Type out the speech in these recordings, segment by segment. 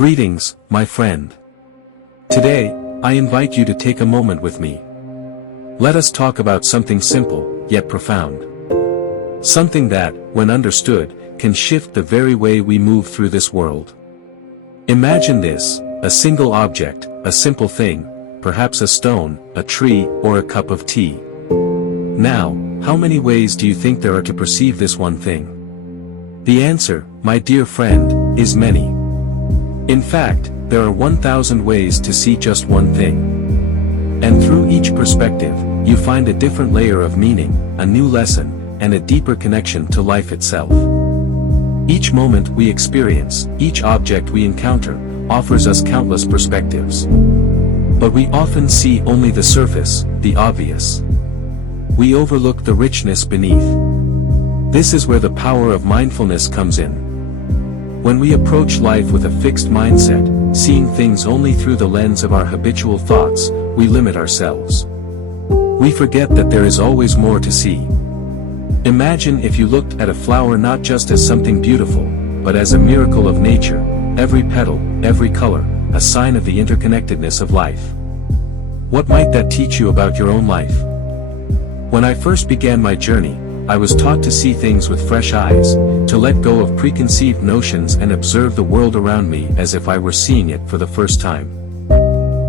Greetings, my friend. Today, I invite you to take a moment with me. Let us talk about something simple, yet profound. Something that, when understood, can shift the very way we move through this world. Imagine this, a single object, a simple thing, perhaps a stone, a tree, or a cup of tea. Now, how many ways do you think there are to perceive this one thing? The answer, my dear friend, is many. In fact, there are 1,000 ways to see just one thing. And through each perspective, you find a different layer of meaning, a new lesson, and a deeper connection to life itself. Each moment we experience, each object we encounter, offers us countless perspectives. But we often see only the surface, the obvious. We overlook the richness beneath. This is where the power of mindfulness comes in. When we approach life with a fixed mindset, seeing things only through the lens of our habitual thoughts, we limit ourselves. We forget that there is always more to see. Imagine if you looked at a flower not just as something beautiful, but as a miracle of nature, every petal, every color, a sign of the interconnectedness of life. What might that teach you about your own life? When I first began my journey, I was taught to see things with fresh eyes, to let go of preconceived notions and observe the world around me as if I were seeing it for the first time.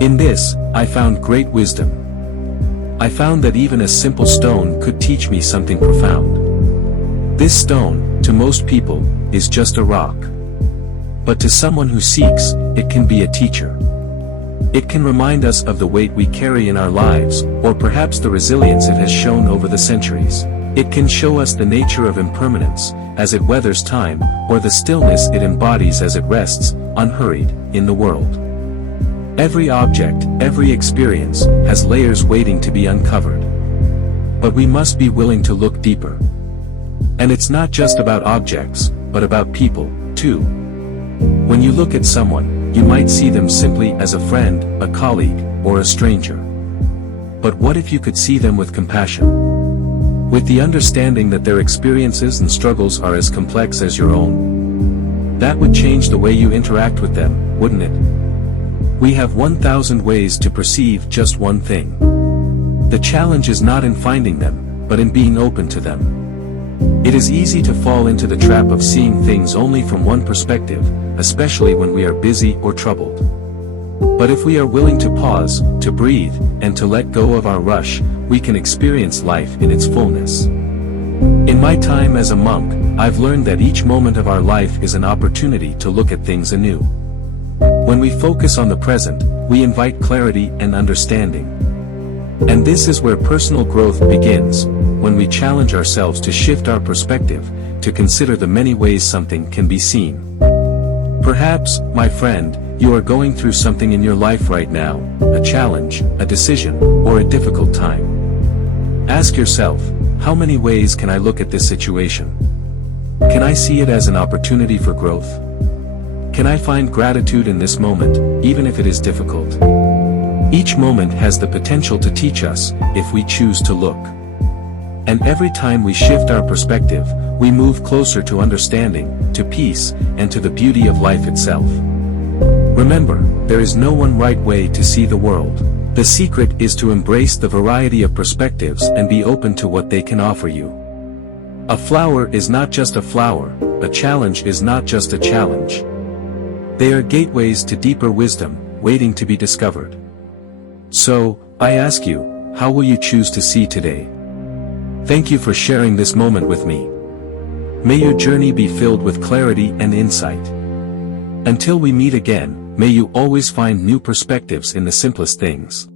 In this, I found great wisdom. I found that even a simple stone could teach me something profound. This stone, to most people, is just a rock. But to someone who seeks, it can be a teacher. It can remind us of the weight we carry in our lives, or perhaps the resilience it has shown over the centuries. It can show us the nature of impermanence, as it weathers time, or the stillness it embodies as it rests, unhurried, in the world. Every object, every experience, has layers waiting to be uncovered. But we must be willing to look deeper. And it's not just about objects, but about people, too. When you look at someone, you might see them simply as a friend, a colleague, or a stranger. But what if you could see them with compassion? With the understanding that their experiences and struggles are as complex as your own? That would change the way you interact with them, wouldn't it? We have 1,000 ways to perceive just one thing. The challenge is not in finding them, but in being open to them. It is easy to fall into the trap of seeing things only from one perspective, especially when we are busy or troubled. But if we are willing to pause, to breathe, and to let go of our rush, we can experience life in its fullness. In my time as a monk, I've learned that each moment of our life is an opportunity to look at things anew. When we focus on the present, we invite clarity and understanding. And this is where personal growth begins, when we challenge ourselves to shift our perspective, to consider the many ways something can be seen. Perhaps, my friend, you are going through something in your life right now, a challenge, a decision, or a difficult time. Ask yourself, how many ways can I look at this situation? Can I see it as an opportunity for growth? Can I find gratitude in this moment, even if it is difficult? Each moment has the potential to teach us, if we choose to look. And every time we shift our perspective, we move closer to understanding, to peace, and to the beauty of life itself. Remember, there is no one right way to see the world. The secret is to embrace the variety of perspectives and be open to what they can offer you. A flower is not just a flower, a challenge is not just a challenge. They are gateways to deeper wisdom, waiting to be discovered. So, I ask you, how will you choose to see today? Thank you for sharing this moment with me. May your journey be filled with clarity and insight. Until we meet again, may you always find new perspectives in the simplest things.